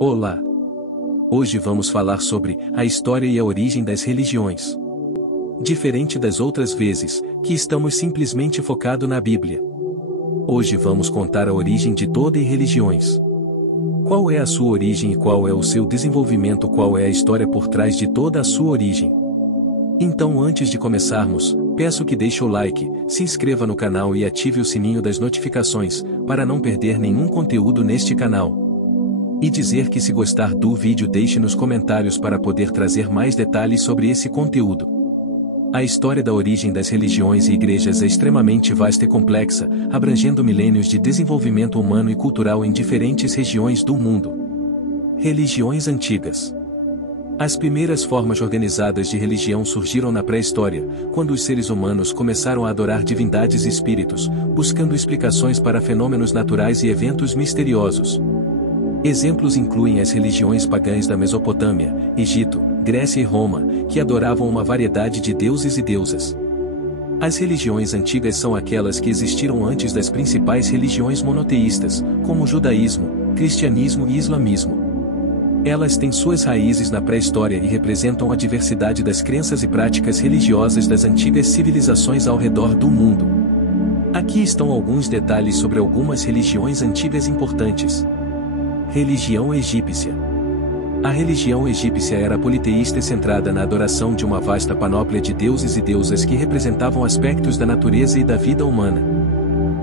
Olá! Hoje vamos falar sobre a história e a origem das religiões. Diferente das outras vezes, que estamos simplesmente focado na Bíblia. Hoje vamos contar a origem de todas as religiões. Qual é a sua origem e qual é o seu desenvolvimento, qual é a história por trás de toda a sua origem. Então, antes de começarmos, peço que deixe o like, se inscreva no canal e ative o sininho das notificações, para não perder nenhum conteúdo neste canal. E dizer que se gostar do vídeo deixe nos comentários para poder trazer mais detalhes sobre esse conteúdo. A história da origem das religiões e igrejas é extremamente vasta e complexa, abrangendo milênios de desenvolvimento humano e cultural em diferentes regiões do mundo. Religiões antigas. As primeiras formas organizadas de religião surgiram na pré-história, quando os seres humanos começaram a adorar divindades e espíritos, buscando explicações para fenômenos naturais e eventos misteriosos. Exemplos incluem as religiões pagãs da Mesopotâmia, Egito, Grécia e Roma, que adoravam uma variedade de deuses e deusas. As religiões antigas são aquelas que existiram antes das principais religiões monoteístas, como o judaísmo, cristianismo e islamismo. Elas têm suas raízes na pré-história e representam a diversidade das crenças e práticas religiosas das antigas civilizações ao redor do mundo. Aqui estão alguns detalhes sobre algumas religiões antigas importantes. Religião egípcia. A religião egípcia era politeísta e centrada na adoração de uma vasta panóplia de deuses e deusas que representavam aspectos da natureza e da vida humana.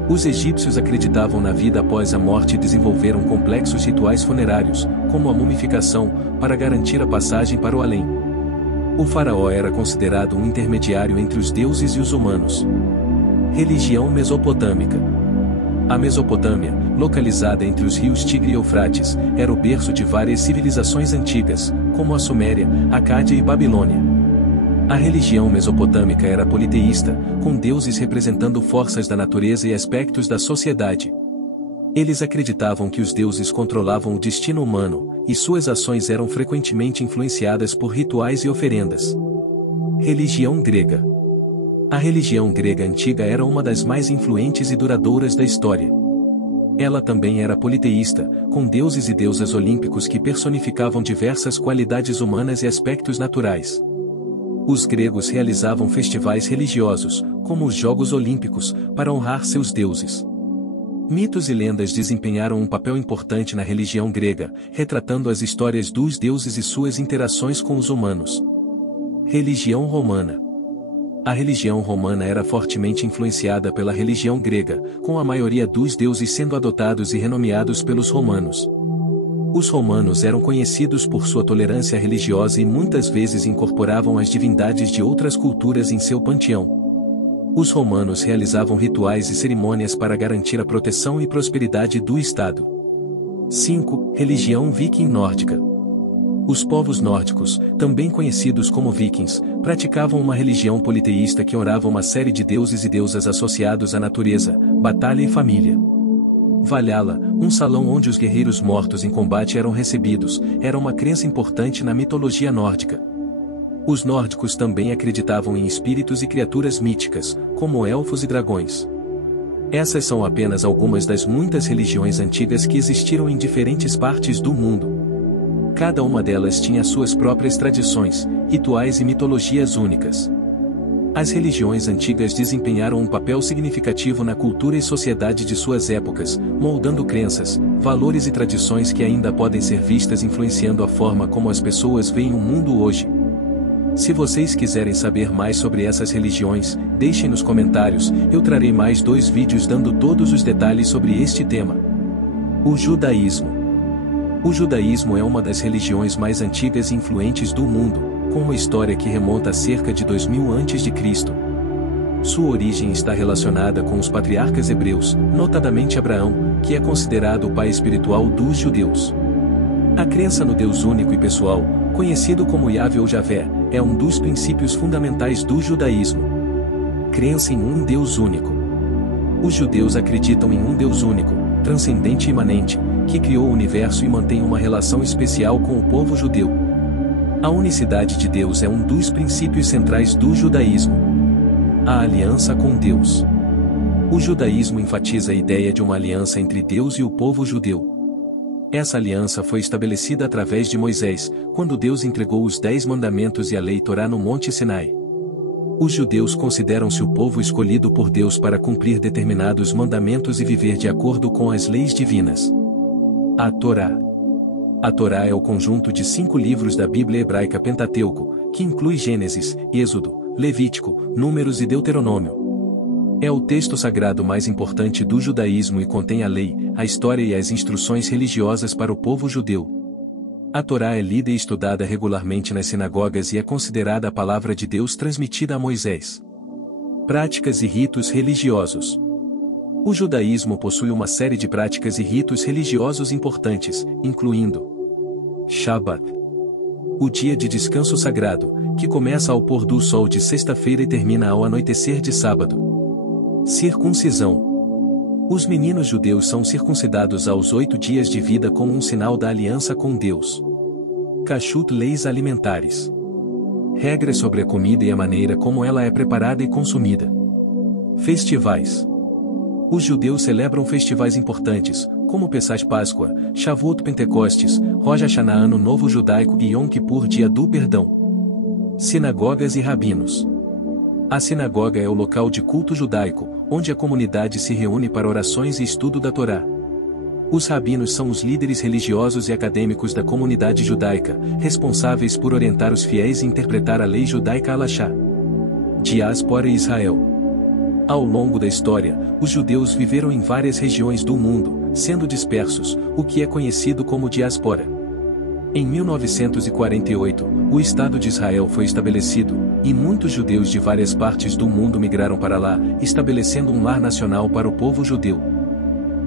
Os egípcios acreditavam na vida após a morte e desenvolveram complexos rituais funerários, como a mumificação, para garantir a passagem para o além. O faraó era considerado um intermediário entre os deuses e os humanos. Religião mesopotâmica. A Mesopotâmia, localizada entre os rios Tigre e Eufrates, era o berço de várias civilizações antigas, como a Suméria, Acádia e Babilônia. A religião mesopotâmica era politeísta, com deuses representando forças da natureza e aspectos da sociedade. Eles acreditavam que os deuses controlavam o destino humano, e suas ações eram frequentemente influenciadas por rituais e oferendas. Religião grega. A religião grega antiga era uma das mais influentes e duradouras da história. Ela também era politeísta, com deuses e deusas olímpicos que personificavam diversas qualidades humanas e aspectos naturais. Os gregos realizavam festivais religiosos, como os Jogos Olímpicos, para honrar seus deuses. Mitos e lendas desempenharam um papel importante na religião grega, retratando as histórias dos deuses e suas interações com os humanos. Religião romana. A religião romana era fortemente influenciada pela religião grega, com a maioria dos deuses sendo adotados e renomeados pelos romanos. Os romanos eram conhecidos por sua tolerância religiosa e muitas vezes incorporavam as divindades de outras culturas em seu panteão. Os romanos realizavam rituais e cerimônias para garantir a proteção e prosperidade do Estado. 5. Religião viking nórdica. Os povos nórdicos, também conhecidos como vikings, praticavam uma religião politeísta que orava uma série de deuses e deusas associados à natureza, batalha e família. Valhalla, um salão onde os guerreiros mortos em combate eram recebidos, era uma crença importante na mitologia nórdica. Os nórdicos também acreditavam em espíritos e criaturas míticas, como elfos e dragões. Essas são apenas algumas das muitas religiões antigas que existiram em diferentes partes do mundo. Cada uma delas tinha suas próprias tradições, rituais e mitologias únicas. As religiões antigas desempenharam um papel significativo na cultura e sociedade de suas épocas, moldando crenças, valores e tradições que ainda podem ser vistas influenciando a forma como as pessoas veem o mundo hoje. Se vocês quiserem saber mais sobre essas religiões, deixem nos comentários, eu trarei mais 2 vídeos dando todos os detalhes sobre este tema. O judaísmo. O judaísmo é uma das religiões mais antigas e influentes do mundo, com uma história que remonta a cerca de 2000 a.C. Sua origem está relacionada com os patriarcas hebreus, notadamente Abraão, que é considerado o pai espiritual dos judeus. A crença no Deus único e pessoal, conhecido como Yahvé ou Javé, é um dos princípios fundamentais do judaísmo. Crença em um Deus único. Os judeus acreditam em um Deus único, transcendente e imanente, que criou o universo e mantém uma relação especial com o povo judeu. A unicidade de Deus é um dos princípios centrais do judaísmo. A aliança com Deus. O judaísmo enfatiza a ideia de uma aliança entre Deus e o povo judeu. Essa aliança foi estabelecida através de Moisés, quando Deus entregou os 10 mandamentos e a lei Torá no Monte Sinai. Os judeus consideram-se o povo escolhido por Deus para cumprir determinados mandamentos e viver de acordo com as leis divinas. A Torá. A Torá é o conjunto de 5 livros da Bíblia hebraica Pentateuco, que inclui Gênesis, Êxodo, Levítico, Números e Deuteronômio. É o texto sagrado mais importante do judaísmo e contém a lei, a história e as instruções religiosas para o povo judeu. A Torá é lida e estudada regularmente nas sinagogas e é considerada a palavra de Deus transmitida a Moisés. Práticas e ritos religiosos. O judaísmo possui uma série de práticas e ritos religiosos importantes, incluindo Shabat, o dia de descanso sagrado, que começa ao pôr do sol de sexta-feira e termina ao anoitecer de sábado. Circuncisão. Os meninos judeus são circuncidados aos 8 dias de vida como um sinal da aliança com Deus. Kashrut, leis alimentares. Regras sobre a comida e a maneira como ela é preparada e consumida. Festivais. Os judeus celebram festivais importantes, como Pessach, Páscoa, Shavuot, Pentecostes, Rosh Hashanah, Ano Novo Judaico e Yom Kippur, Dia do Perdão. Sinagogas e rabinos. A sinagoga é o local de culto judaico, onde a comunidade se reúne para orações e estudo da Torá. Os rabinos são os líderes religiosos e acadêmicos da comunidade judaica, responsáveis por orientar os fiéis e interpretar a lei judaica Halachá. Diáspora e Israel. Ao longo da história, os judeus viveram em várias regiões do mundo, sendo dispersos, o que é conhecido como diáspora. Em 1948, o Estado de Israel foi estabelecido, e muitos judeus de várias partes do mundo migraram para lá, estabelecendo um lar nacional para o povo judeu.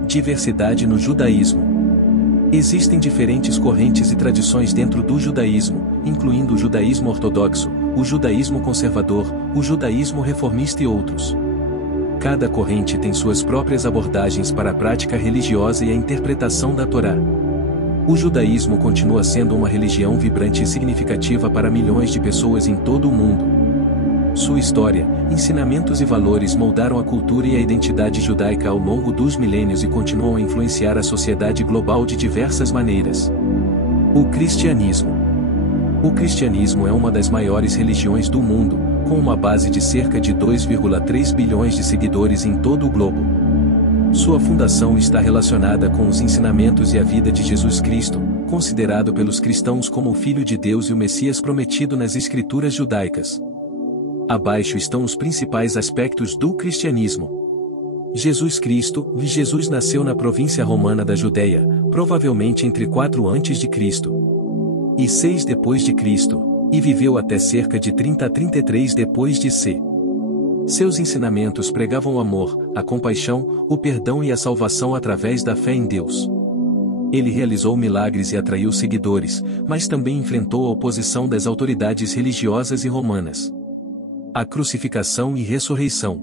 Diversidade no judaísmo. Existem diferentes correntes e tradições dentro do judaísmo, incluindo o judaísmo ortodoxo, o judaísmo conservador, o judaísmo reformista e outros. Cada corrente tem suas próprias abordagens para a prática religiosa e a interpretação da Torá. O judaísmo continua sendo uma religião vibrante e significativa para milhões de pessoas em todo o mundo. Sua história, ensinamentos e valores moldaram a cultura e a identidade judaica ao longo dos milênios e continuam a influenciar a sociedade global de diversas maneiras. O cristianismo. O cristianismo é uma das maiores religiões do mundo, com uma base de cerca de 2,3 bilhões de seguidores em todo o globo. Sua fundação está relacionada com os ensinamentos e a vida de Jesus Cristo, considerado pelos cristãos como o Filho de Deus e o Messias prometido nas Escrituras judaicas. Abaixo estão os principais aspectos do cristianismo. Jesus Cristo. Jesus nasceu na província romana da Judéia, provavelmente entre 4 a.C. e 6 depois de Cristo, e viveu até cerca de 30 a 33 depois de C. Seus ensinamentos pregavam o amor, a compaixão, o perdão e a salvação através da fé em Deus. Ele realizou milagres e atraiu seguidores, mas também enfrentou a oposição das autoridades religiosas e romanas. A crucificação e ressurreição.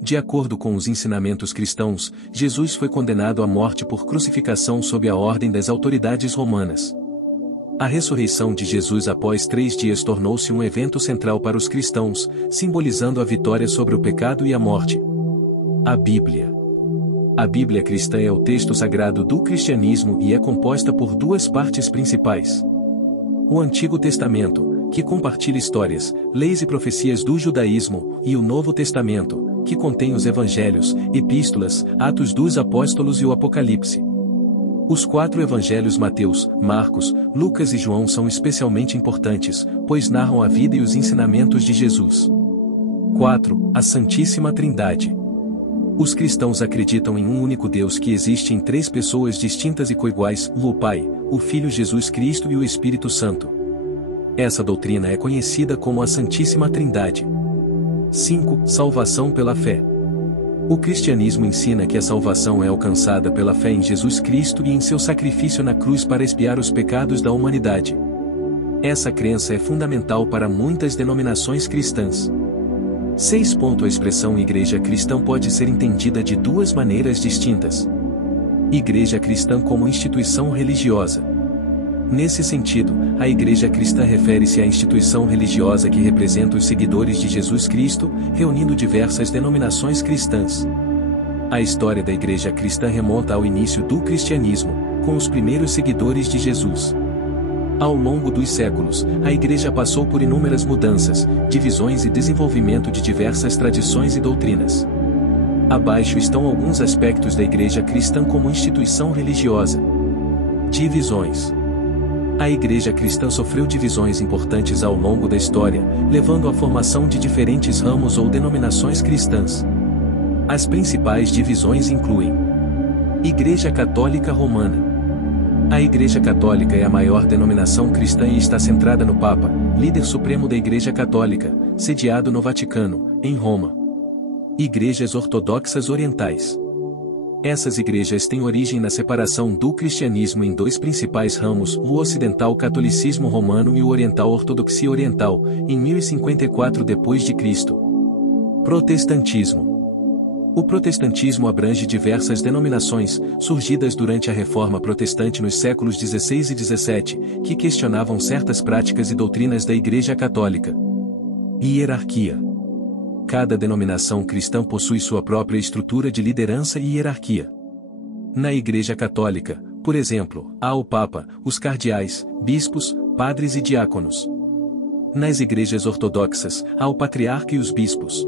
De acordo com os ensinamentos cristãos, Jesus foi condenado à morte por crucificação sob a ordem das autoridades romanas. A ressurreição de Jesus após 3 dias tornou-se um evento central para os cristãos, simbolizando a vitória sobre o pecado e a morte. A Bíblia. A Bíblia cristã é o texto sagrado do cristianismo e é composta por 2 partes principais. O Antigo Testamento, que compartilha histórias, leis e profecias do judaísmo, e o Novo Testamento, que contém os evangelhos, epístolas, Atos dos Apóstolos e o Apocalipse. Os 4 evangelhos Mateus, Marcos, Lucas e João são especialmente importantes, pois narram a vida e os ensinamentos de Jesus. 4. A Santíssima Trindade. Os cristãos acreditam em um único Deus que existe em 3 pessoas distintas e coiguais, o Pai, o Filho Jesus Cristo e o Espírito Santo. Essa doutrina é conhecida como a Santíssima Trindade. 5. Salvação pela fé. O cristianismo ensina que a salvação é alcançada pela fé em Jesus Cristo e em seu sacrifício na cruz para expiar os pecados da humanidade. Essa crença é fundamental para muitas denominações cristãs. 6. A expressão igreja cristã pode ser entendida de 2 maneiras distintas. Igreja cristã como instituição religiosa. Nesse sentido, a igreja cristã refere-se à instituição religiosa que representa os seguidores de Jesus Cristo, reunindo diversas denominações cristãs. A história da igreja cristã remonta ao início do cristianismo, com os primeiros seguidores de Jesus. Ao longo dos séculos, a Igreja passou por inúmeras mudanças, divisões e desenvolvimento de diversas tradições e doutrinas. Abaixo estão alguns aspectos da Igreja cristã como instituição religiosa. Divisões. A Igreja cristã sofreu divisões importantes ao longo da história, levando à formação de diferentes ramos ou denominações cristãs. As principais divisões incluem: Igreja Católica Romana. A Igreja Católica é a maior denominação cristã e está centrada no Papa, líder supremo da Igreja Católica, sediado no Vaticano, em Roma. Igrejas Ortodoxas Orientais. Essas igrejas têm origem na separação do cristianismo em dois principais ramos, o ocidental catolicismo romano e o oriental ortodoxia oriental, em 1054 d.C. Protestantismo. O protestantismo abrange diversas denominações, surgidas durante a Reforma Protestante nos séculos XVI e XVII, que questionavam certas práticas e doutrinas da Igreja Católica. Hierarquia. Cada denominação cristã possui sua própria estrutura de liderança e hierarquia. Na Igreja Católica, por exemplo, há o Papa, os cardeais, bispos, padres e diáconos. Nas igrejas ortodoxas, há o patriarca e os bispos.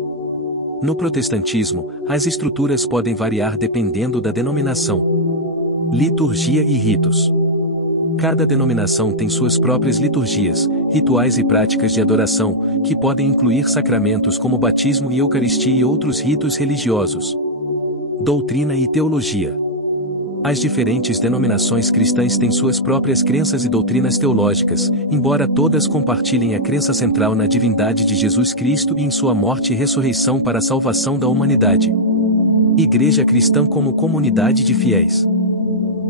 No protestantismo, as estruturas podem variar dependendo da denominação. Liturgia e ritos. Cada denominação tem suas próprias liturgias, rituais e práticas de adoração, que podem incluir sacramentos como batismo e eucaristia e outros ritos religiosos. Doutrina e teologia. As diferentes denominações cristãs têm suas próprias crenças e doutrinas teológicas, embora todas compartilhem a crença central na divindade de Jesus Cristo e em sua morte e ressurreição para a salvação da humanidade. Igreja cristã como comunidade de fiéis.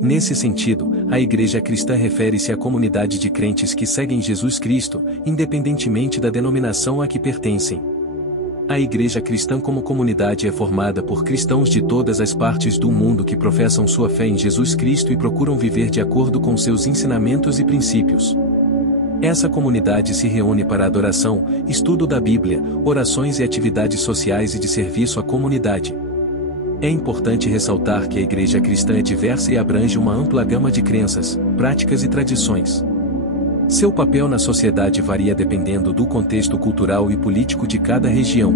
Nesse sentido, a Igreja cristã refere-se à comunidade de crentes que seguem Jesus Cristo, independentemente da denominação a que pertencem. A Igreja cristã como comunidade é formada por cristãos de todas as partes do mundo que professam sua fé em Jesus Cristo e procuram viver de acordo com seus ensinamentos e princípios. Essa comunidade se reúne para adoração, estudo da Bíblia, orações e atividades sociais e de serviço à comunidade. É importante ressaltar que a Igreja cristã é diversa e abrange uma ampla gama de crenças, práticas e tradições. Seu papel na sociedade varia dependendo do contexto cultural e político de cada região.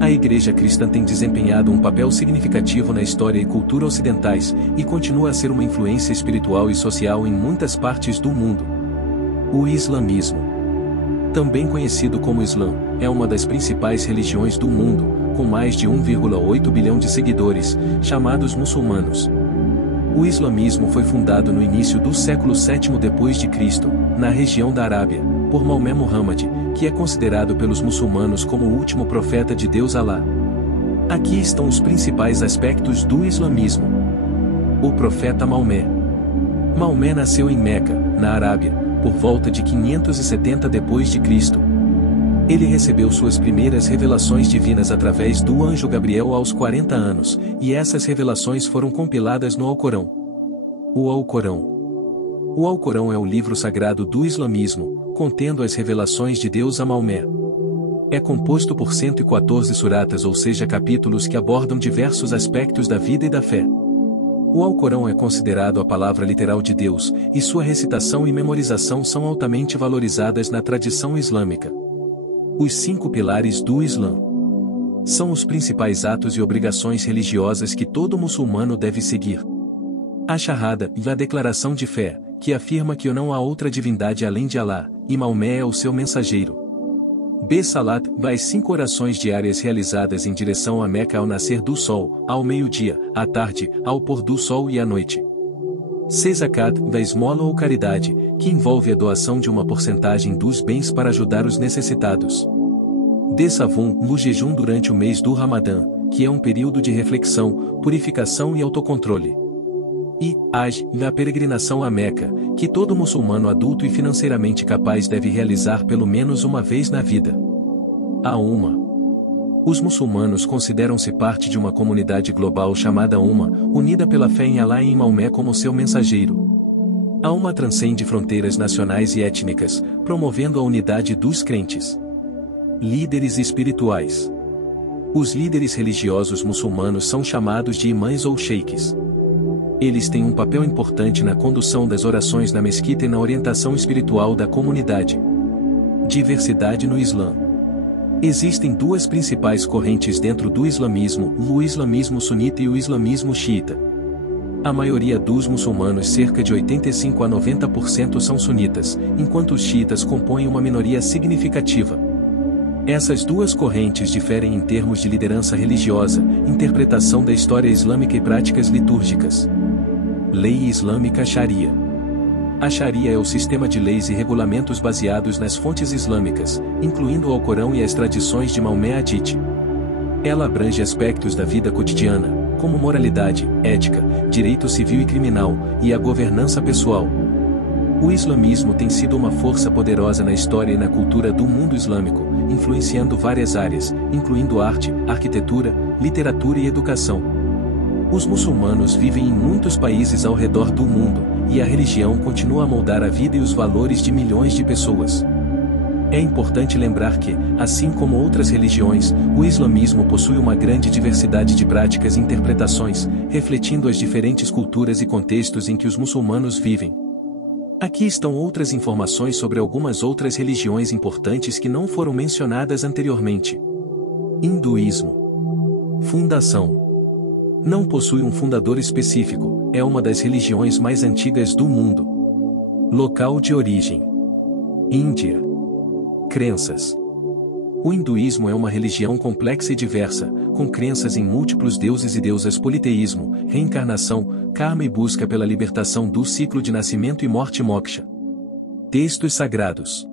A Igreja cristã tem desempenhado um papel significativo na história e cultura ocidentais, e continua a ser uma influência espiritual e social em muitas partes do mundo. O islamismo, também conhecido como Islã, é uma das principais religiões do mundo, com mais de 1,8 bilhão de seguidores, chamados muçulmanos. O islamismo foi fundado no início do século VII d.C., na região da Arábia, por Maomé Muhammad, que é considerado pelos muçulmanos como o último profeta de Deus Alá. Aqui estão os principais aspectos do islamismo. O profeta Maomé. Maomé nasceu em Meca, na Arábia, por volta de 570 d.C. Ele recebeu suas primeiras revelações divinas através do anjo Gabriel aos 40 anos, e essas revelações foram compiladas no Alcorão. O Alcorão. O Alcorão é o livro sagrado do islamismo, contendo as revelações de Deus a Maomé. É composto por 114 suratas, ou seja, capítulos que abordam diversos aspectos da vida e da fé. O Alcorão é considerado a palavra literal de Deus, e sua recitação e memorização são altamente valorizadas na tradição islâmica. Os 5 pilares do Islã são os principais atos e obrigações religiosas que todo muçulmano deve seguir. A Shahada, a declaração de fé, que afirma que não há outra divindade além de Alá, e Maomé é o seu mensageiro. B-Salat, as 5 orações diárias realizadas em direção a Meca ao nascer do sol, ao meio-dia, à tarde, ao pôr do sol e à noite. C-Zakat, da esmola ou caridade, que envolve a doação de uma porcentagem dos bens para ajudar os necessitados. D-Savum, no jejum durante o mês do Ramadã, que é um período de reflexão, purificação e autocontrole. E Hajj, na peregrinação a Meca, que todo muçulmano adulto e financeiramente capaz deve realizar pelo menos uma vez na vida. A Umma. Os muçulmanos consideram-se parte de uma comunidade global chamada Umma, unida pela fé em Alá e em Maomé como seu mensageiro. A Umma transcende fronteiras nacionais e étnicas, promovendo a unidade dos crentes. Líderes espirituais. Os líderes religiosos muçulmanos são chamados de imãs ou sheiks. Eles têm um papel importante na condução das orações na mesquita e na orientação espiritual da comunidade. Diversidade no Islã. Existem duas principais correntes dentro do islamismo, o islamismo sunita e o islamismo xiita. A maioria dos muçulmanos, cerca de 85 a 90%, são sunitas, enquanto os xiitas compõem uma minoria significativa. Essas duas correntes diferem em termos de liderança religiosa, interpretação da história islâmica e práticas litúrgicas. Lei islâmica Sharia. A Sharia é o sistema de leis e regulamentos baseados nas fontes islâmicas, incluindo o Alcorão e as tradições de Maomé Hadith. Ela abrange aspectos da vida cotidiana, como moralidade, ética, direito civil e criminal, e a governança pessoal. O islamismo tem sido uma força poderosa na história e na cultura do mundo islâmico, influenciando várias áreas, incluindo arte, arquitetura, literatura e educação. Os muçulmanos vivem em muitos países ao redor do mundo, e a religião continua a moldar a vida e os valores de milhões de pessoas. É importante lembrar que, assim como outras religiões, o islamismo possui uma grande diversidade de práticas e interpretações, refletindo as diferentes culturas e contextos em que os muçulmanos vivem. Aqui estão outras informações sobre algumas outras religiões importantes que não foram mencionadas anteriormente. Hinduísmo. Fundação. Não possui um fundador específico, é uma das religiões mais antigas do mundo. Local de origem: Índia. Crenças. O hinduísmo é uma religião complexa e diversa, com crenças em múltiplos deuses e deusas, politeísmo, reencarnação, karma e busca pela libertação do ciclo de nascimento e morte moksha. Textos sagrados.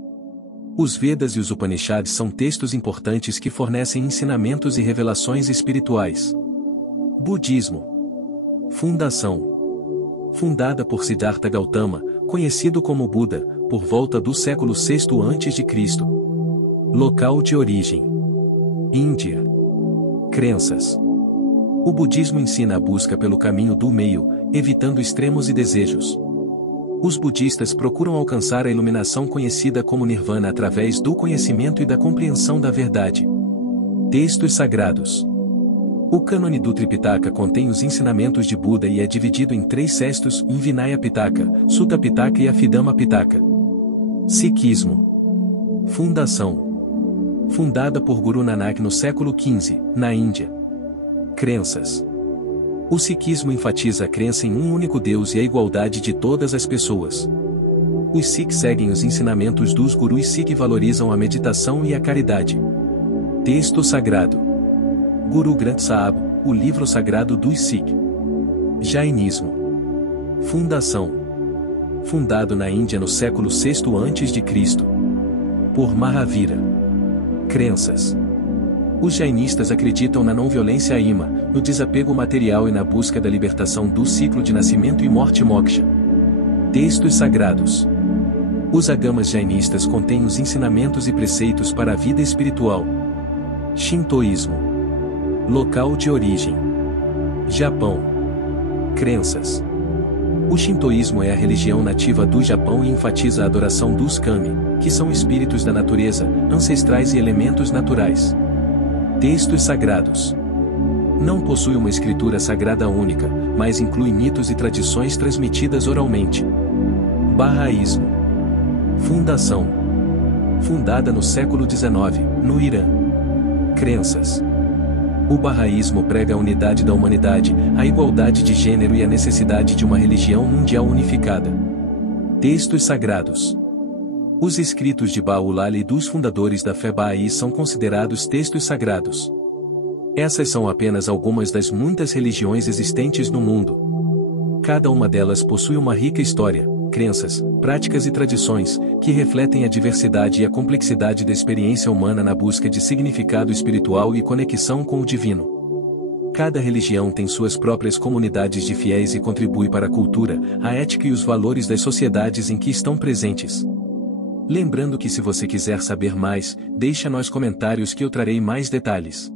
Os Vedas e os Upanishads são textos importantes que fornecem ensinamentos e revelações espirituais. Budismo. Fundação. Fundada por Siddhartha Gautama, conhecido como Buda, por volta do século VI a.C. Local de origem: Índia. Crenças. O budismo ensina a busca pelo caminho do meio, evitando extremos e desejos. Os budistas procuram alcançar a iluminação conhecida como Nirvana através do conhecimento e da compreensão da verdade. Textos sagrados. O cânone do Tripitaka contém os ensinamentos de Buda e é dividido em 3 cestos, Vinaya Pitaka, Sutta Pitaka e Abhidhamma Pitaka. Sikhismo. Fundação. Fundada por Guru Nanak no século XV, na Índia. Crenças. O sikhismo enfatiza a crença em um único Deus e a igualdade de todas as pessoas. Os Sikhs seguem os ensinamentos dos gurus Sikh e valorizam a meditação e a caridade. Texto sagrado. Guru Granth Sahib, o livro sagrado dos Sikh. Jainismo. Fundação. Fundado na Índia no século VI a.C. por Mahavira. Crenças. Os jainistas acreditam na não-violência Ahimsa, no desapego material e na busca da libertação do ciclo de nascimento e morte moksha. Textos sagrados. Os agamas jainistas contêm os ensinamentos e preceitos para a vida espiritual. Shintoísmo. Local de origem: Japão. Crenças. O shintoísmo é a religião nativa do Japão e enfatiza a adoração dos kami, que são espíritos da natureza, ancestrais e elementos naturais. Textos sagrados. Não possui uma escritura sagrada única, mas inclui mitos e tradições transmitidas oralmente. Bahaísmo. Fundação. Fundada no século XIX, no Irã. Crenças. O bahaísmo prega a unidade da humanidade, a igualdade de gênero e a necessidade de uma religião mundial unificada. Textos sagrados. Os escritos de Baha'u'lláh e dos fundadores da fé Bahá'í são considerados textos sagrados. Essas são apenas algumas das muitas religiões existentes no mundo. Cada uma delas possui uma rica história, crenças, práticas e tradições, que refletem a diversidade e a complexidade da experiência humana na busca de significado espiritual e conexão com o divino. Cada religião tem suas próprias comunidades de fiéis e contribui para a cultura, a ética e os valores das sociedades em que estão presentes. Lembrando que se você quiser saber mais, deixa nos comentários que eu trarei mais detalhes.